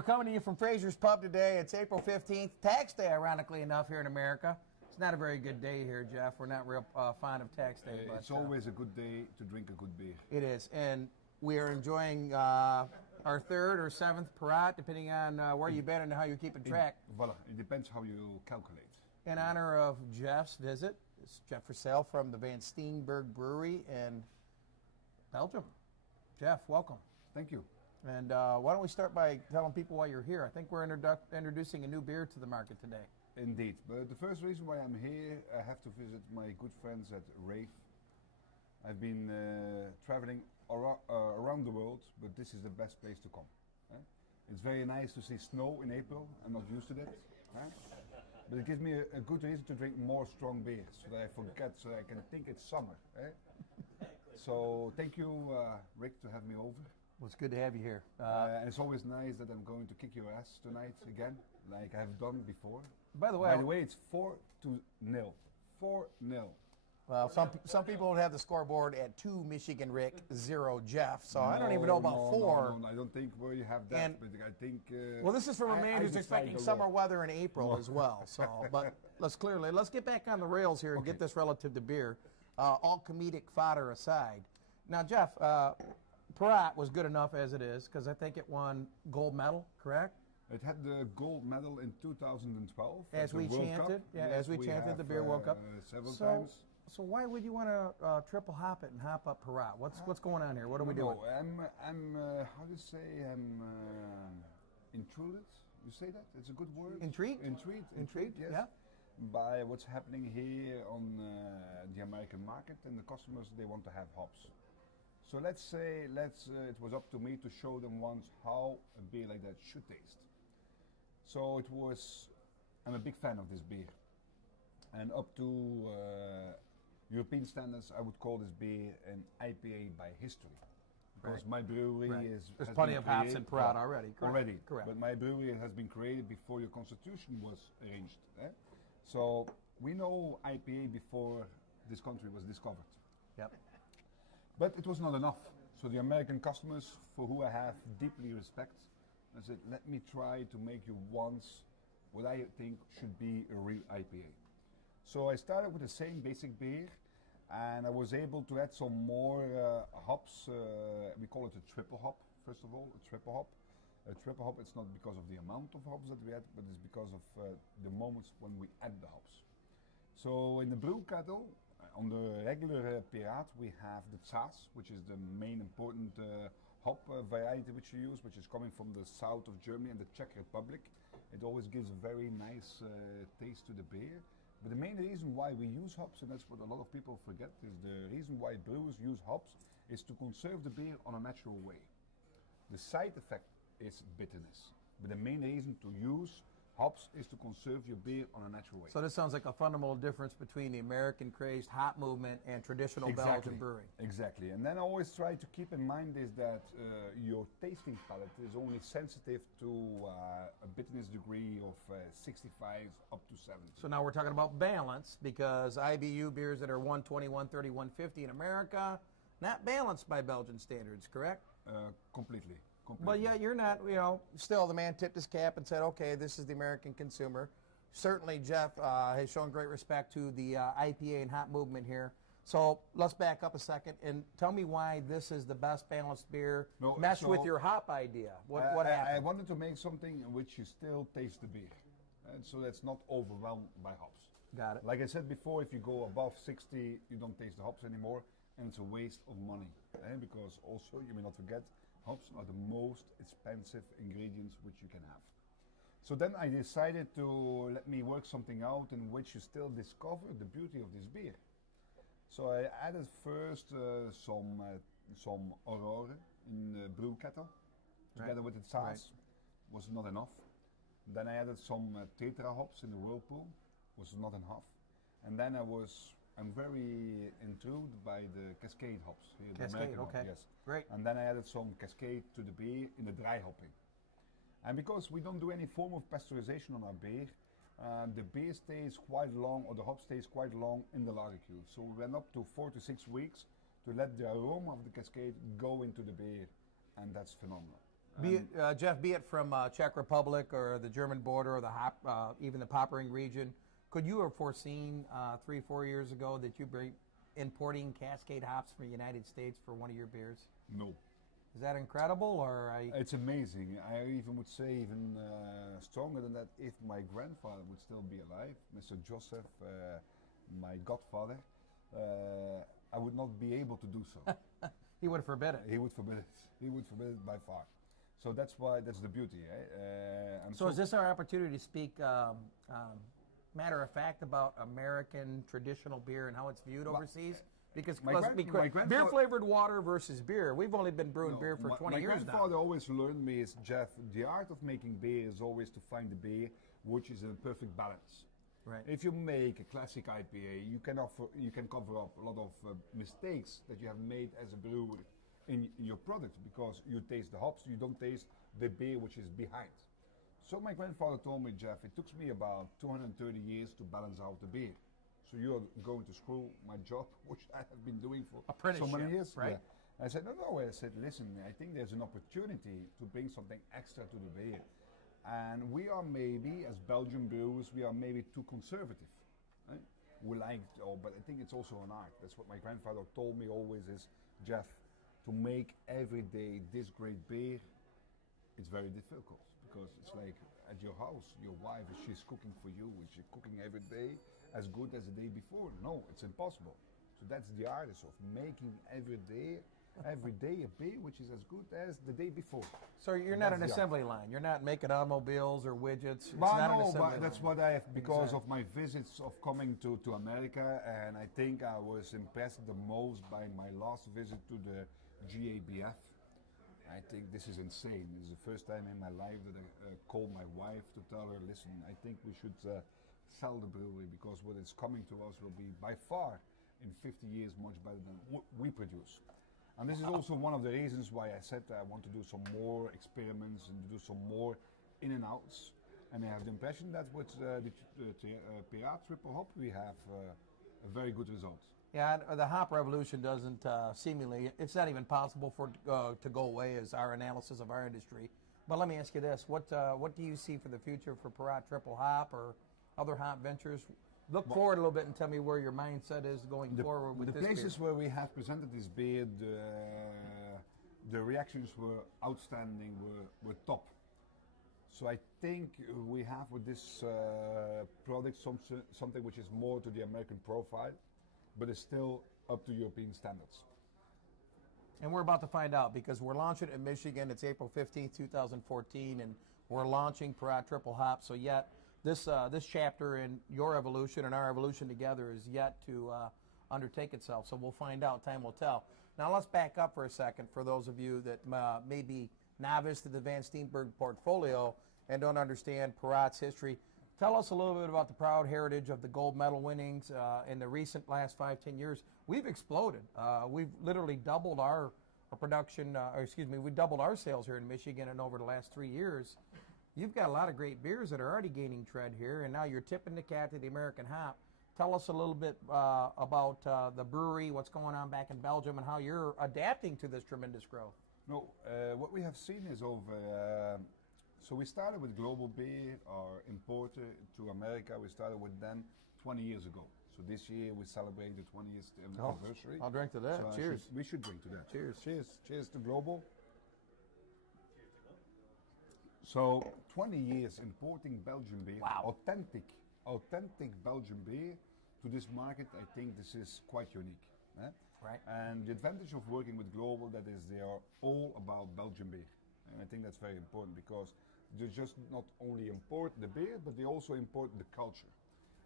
we're coming to you from Fraser's Pub today. It's April 15th, Tax Day, ironically enough, here in America. It's not a very good day here, Jeff. We're not real fond of Tax Day. But, it's always a good day to drink a good beer. It is, and we are enjoying our third or seventh Parat, depending on where you've been and how you're keeping track. Voilà, it depends how you calculate. In honor of Jeff's visit, it's Jeff Versele from the Steenberge Brewery in Belgium. Jeff, welcome. Thank you. And why don't we start by telling people why you're here? I think we're introducing a new beer to the market today. Indeed. But the first reason why I'm here, I have to visit my good friends at Rave. I've been traveling around the world, but this is the best place to come. It's very nice to see snow in April. I'm not used to that. But it gives me a good reason to drink more strong beer, so that I forget, so I can think it's summer. So thank you, Rick, to have me over. Well, it's good to have you here. And it's always nice that I'm going to kick your ass tonight again, like I've done before. By the way, it's 4-0. 4-0. Well, some people would have the scoreboard at 2 Michigan Rick, 0 Jeff. So I don't even know about 4. No, I don't think where you have that. But I think. Well, this is from a man who's expecting summer weather in April as well. So, but let's get back on the rails here and get this relative to beer. All comedic fodder aside. Now, Jeff, Parat was good enough as it is because I think it won gold medal, correct? It had the gold medal in 2012 as we chanted. Yeah, yes, as we chanted the Beer World Cup several times. So why would you want to triple hop it and hop up Parat? What's going on here? What are we doing? I'm how do you say? I'm intrigued. You say that? It's a good word. Intrigued. Intrigued. Yes. Yeah. By what's happening here on the American market, and the customers, they want to have hops. So let's say it was up to me to show them once how a beer like that should taste. So I'm a big fan of this beer, and up to European standards, I would call this beer an IPA by history, because my brewery there's plenty of hops in Parat already. Correct. But my brewery has been created before your constitution was arranged. So we know IPA before this country was discovered. Yep. But it was not enough. So the American customers, for who I have deeply respect, I said, let me try to make you once what I think should be a real IPA. So I started with the same basic beer, and I was able to add some more hops. We call it a triple hop, first of all, a triple hop. A triple hop, it's not because of the amount of hops that we add, but it's because of the moments when we add the hops. So in the brew kettle, on the regular Parat, we have the Zas, which is the main important hop variety which you use, which is coming from the south of Germany and the Czech Republic. It always gives a very nice taste to the beer. But the main reason why we use hops, and that's what a lot of people forget, is the reason why brewers use hops is to conserve the beer on a natural way. The side effect is bitterness, but the main reason to use hops is to conserve your beer on a natural way. So this sounds like a fundamental difference between the American crazed hop movement and traditional Belgian brewing. Exactly. And then I always try to keep in mind is that your tasting palate is only sensitive to a bitterness degree of 65 up to 70. So now we're talking about balance, because IBU beers that are 120, 130, 150 in America, not balanced by Belgian standards, correct? Completely. But yeah, you're not, still the man tipped his cap and said, okay, this is the American consumer. Certainly Jeff has shown great respect to the IPA and hop movement here. So let's back up a second and tell me why this is the best balanced beer meshed with your hop idea. What happened? I wanted to make something in which you still taste the beer, and so that's not overwhelmed by hops. Got it. Like I said before, if you go above 60, you don't taste the hops anymore, and it's a waste of money. Because also, you may not forget, hops are the most expensive ingredients which you can have. So then I decided to let me work something out in which you still discover the beauty of this beer. So I added first some Aurore in the brew kettle, together with the Zas. Was not enough. Then I added some Tetra hops in the whirlpool, was not enough. And then I'm very intrigued by the Cascade hops. Here, Cascade, the okay. Yes. Great. And then I added some Cascade to the beer in the dry hopping. And because we don't do any form of pasteurization on our beer, the beer stays quite long, or the hop stays quite long in the lager queue. So we went up to 4 to 6 weeks to let the aroma of the Cascade go into the beer, and that's phenomenal. Be it, Jeff, be it from Czech Republic or the German border or the even the Poppering region, could you have foreseen 3-4 years ago that you'd be importing Cascade hops from the United States for one of your beers? No. Is that incredible, or It's amazing. I even would say even stronger than that. If my grandfather would still be alive, Mr. Joseph, my godfather, I would not be able to do so. He would forbid it. He would forbid it. He would forbid it by far. So that's why that's the beauty. So is this our opportunity to speak matter of fact about American traditional beer and how it's viewed overseas? Because beer flavored water versus beer. We've only been brewing beer for 20 years now. My grandfather always learned me is, Jeff, the art of making beer is always to find the beer which is in perfect balance. Right. If you make a classic IPA, you can cover up a lot of mistakes that you have made as a brewer in your product, because you taste the hops, you don't taste the beer which is behind. So my grandfather told me, Jeff, it took me about 230 years to balance out the beer. So you're going to screw my job, which I have been doing for so many years. Right? Yeah. I said, no. I said, listen, I think there's an opportunity to bring something extra to the beer. And we are maybe, as Belgian brewers, we are maybe too conservative. Right? We like, but I think it's also an art. That's what my grandfather told me always is, Jeff, to make every day this great beer, it's very difficult. Because it's like at your house, your wife, she's cooking for you, is she cooking every day as good as the day before? No, it's impossible. So that's the art of making every day a beer which is as good as the day before. So you're not an assembly line. You're not making automobiles or widgets. That's what I have, because of my visits of coming to America, and I think I was impressed the most by my last visit to the GABF. I think this is insane. This is the first time in my life that I called my wife to tell her, listen, I think we should sell the brewery, because what is coming to us will be by far in 50 years much better than what we produce. And this is also one of the reasons why I said I want to do some more experiments and do some more in and outs. And I have the impression that with the Pirate Triple Hop we have a very good result. Yeah, the hop revolution doesn't seemingly, it's not even possible for to go away as our analysis of our industry. But let me ask you this, what do you see for the future for Pirate Triple Hop or other hop ventures? Look forward a little bit and tell me where your mindset is going forward with this beer. The places where we have presented this beer, the reactions were outstanding, were top. So I think we have with this product something which is more to the American profile, but it's still up to European standards. And we're about to find out, because we're launching it in Michigan. It's April 15th, 2014, and we're launching Pirate Triple Hop. So yet, this chapter in your evolution and our evolution together is yet to undertake itself. So we'll find out. Time will tell. Now let's back up for a second for those of you that may be novice to the Van Steenberge portfolio and don't understand Pirate's history. Tell us a little bit about the proud heritage of the gold medal winnings in the recent last 5-10 years. We've exploded. We've literally doubled our production, we doubled our sales here in Michigan in over the last 3 years. You've got a lot of great beers that are already gaining tread here, and now you're tipping the cat to the American hop. Tell us a little bit about the brewery, what's going on back in Belgium, and how you're adapting to this tremendous growth. No, what we have seen is over. So we started with Global Beer, our importer to America. We started with them 20 years ago. So this year we celebrate the 20th anniversary. I'll drink to that. So cheers. We should drink to that. Cheers. Cheers. Cheers to Global. So 20 years importing Belgian beer, wow. authentic Belgian beer to this market. I think this is quite unique. Right. And the advantage of working with Global, that is they are all about Belgian beer. And I think that's very important, because they just not only import the beer, but they also import the culture.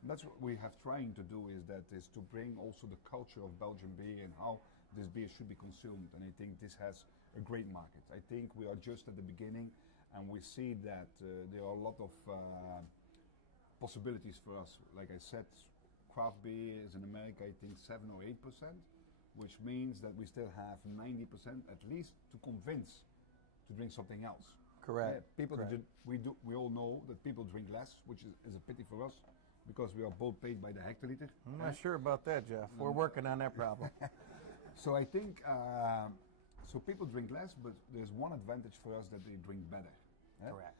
And that's what we have trying to do, is to bring also the culture of Belgian beer and how this beer should be consumed. And I think this has a great market. I think we are just at the beginning, and we see that there are a lot of possibilities for us. Like I said, craft beer is in America, I think 7 or 8%, which means that we still have 90% at least to convince to drink something else. Correct. People, Correct. We all know that people drink less, which is a pity for us, because we are both paid by the hectoliter. I'm not sure about that, Jeff. We're working on that problem. So I think So people drink less, but there's one advantage for us, that they drink better. Yeah? Correct.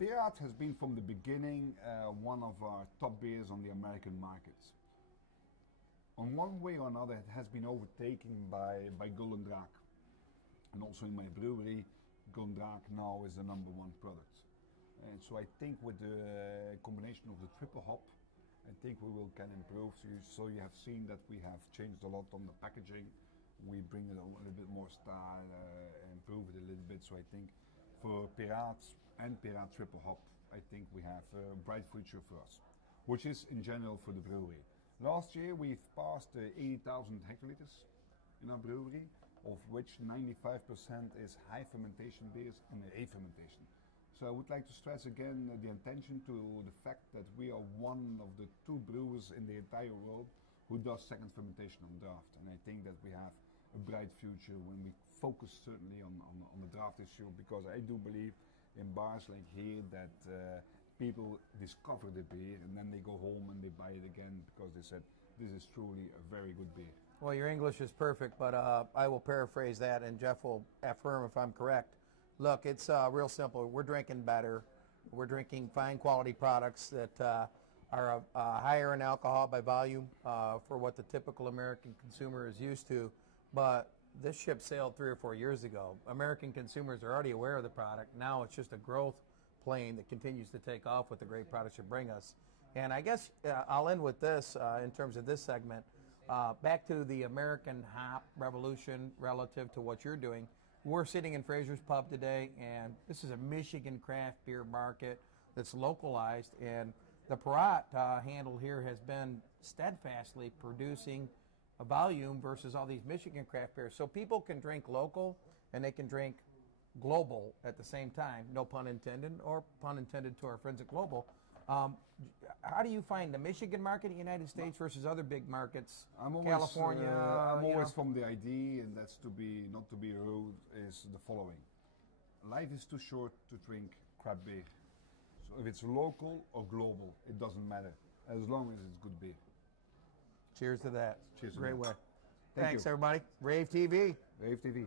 Pirat has been from the beginning one of our top beers on the American markets. On one way or another, it has been overtaken by Golden Draak. And also in my brewery, Golden Draak now is the #1 product. And so I think with the combination of the triple hop, I think we can improve. So you have seen that we have changed a lot on the packaging. We bring it a little bit more style, improve it a little bit. So I think for Pirates and Pirat triple hop, I think we have a bright future for us, which is in general for the brewery. Last year we've passed 80,000 hectoliters in our brewery, of which 95% is high fermentation beers and A-fermentation. So I would like to stress again the attention to the fact that we are one of the 2 brewers in the entire world who does second fermentation on draft. And I think that we have a bright future when we focus certainly on the draft issue, because I do believe in bars like here that people discover the beer and then they go home and they buy it again because they said this is truly a very good beer. Well, your English is perfect, but I will paraphrase that, and Jeff will affirm if I'm correct. Look, it's real simple. We're drinking better. We're drinking fine quality products that are higher in alcohol by volume for what the typical American consumer is used to. But this ship sailed 3 or 4 years ago. American consumers are already aware of the product. Now it's just a growth plane that continues to take off with the great products you bring us. And I guess I'll end with this in terms of this segment. Back to the American hop revolution relative to what you're doing. We're sitting in Fraser's Pub today, and this is a Michigan craft beer market that's localized, and the Pirat handle here has been steadfastly producing a volume versus all these Michigan craft beers. So people can drink local and they can drink global at the same time, no pun intended, or pun intended to our friends at Global. How do you find the Michigan market in the United States versus other big markets? California? I'm always from the idea, and that's not to be rude, is the following. Life is too short to drink crap beer. So if it's local or global, it doesn't matter, as long as it's good beer. Cheers to that. Cheers. Great way. Thank Thanks, you. everybody. RaveTV. RaveTV.